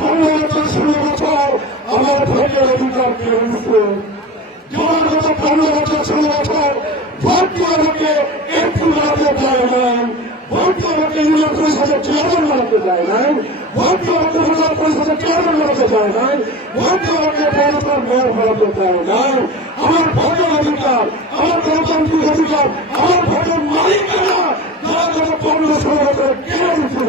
পনেরো বছর ষোলো বছর আমার ভোটের অধিকার কেড়ে নিচ্ছে যারা গত পনেরো বছর ষোলো বছর ভোট আমাকে একটু বাড়াতে পারে নাই ভোট আমাকে ইউনিয়ন পরিষদের চেয়ারম্যান বানাতে চায় নাই ভোট আমাকে জেলা পরিষদের চেয়ারম্যান বানাতে গত নিচ্ছিল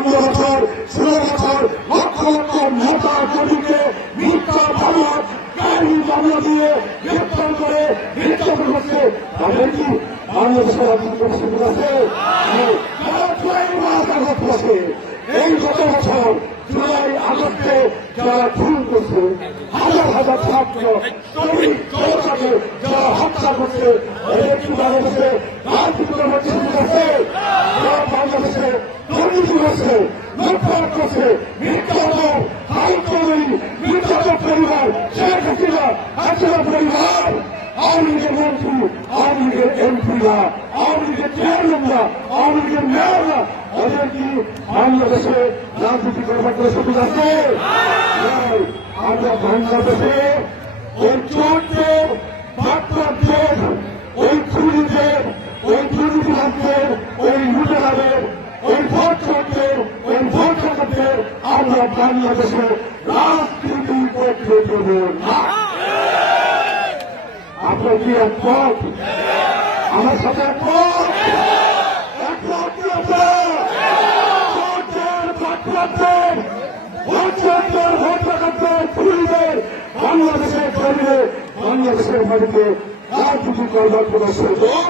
পনেরো বছর ষোলো বছর লক্ষ লক্ষ নেতা কর্মীকে মিথ্যা মামলা দিয়ে গ্রেপ্তার করে নির্যাতন করছে তাদের কি বাংলাদেশের আছে? এই গত বছর জুলাই হাজার হাজার ছাত্র শ্রমিক জনতাকে যারা হত্যা করছে এদের কি বাংলাদেশে রাজনীতি করার সুযোগ আছে? বাংলাদেশে করছে লুটপাট করছে মিথ্যাচার হাইকমি মিথ্যাচার পরিবার, শেখ হাসিনা হাসিনা পরিবার, আওয়ামী লীগের মন্ত্রী, আওয়ামী লীগের এমপিরা, আওয়ামী লীগের চেয়ারম্যানরা, আওয়ামী লীগের মেয়ররা, ওদের কি বাংলাদেশে রাজনীতি করবার কোনো সুযোগ আছে? আমরা বাংলাদেশে ওই চোরদের আমরা বাংলাদেশে রাজনীতি আপনার কি একমত? আমার সাথে বাংলাদেশের জমিনে রাজনীতি করবার কোন সুযোগ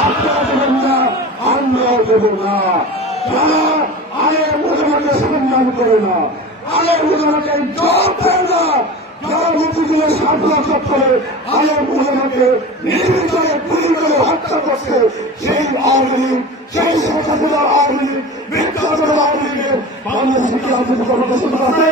আপনারা দেবেন না আমরাও দেব না। আয়ের মোজামাকে সম্মান করে না। আয়ের মোজামাকে জবাব দেয় না। যারা মুক্তিযুদ্ধের সাফল্য করে আয়ের মোজামাকে নির্বিচারে গুলি করে হত্যা করছে, সেই আওয়ামী লীগ, সেই হাসিনার আওয়ামী লীগ মিথ্যাচার আওয়ামী লীগের বাংলাদেশ আছে।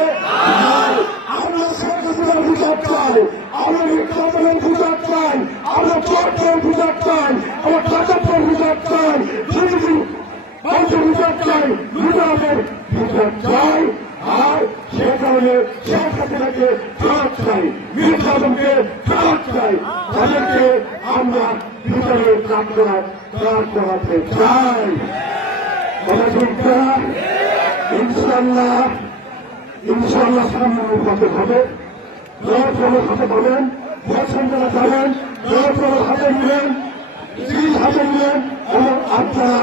চাই আর সে কারণে শেখ হাসিনাকে ফেরত চাই। নির্যাতনকে ফেরত চাই। তাদেরকে আমরা বিচারের কাজ করার কাজ করাতে চাই? ইনশাল্লাহ ইনশাল্লাহ সামনে পথে হবে। জয়প্রভুর হাতে পাবেন ভোট সংখ্যা পাবেন জয়প্রভুর হাতে নিলেন হাতে নিলেন, এবং আপনারা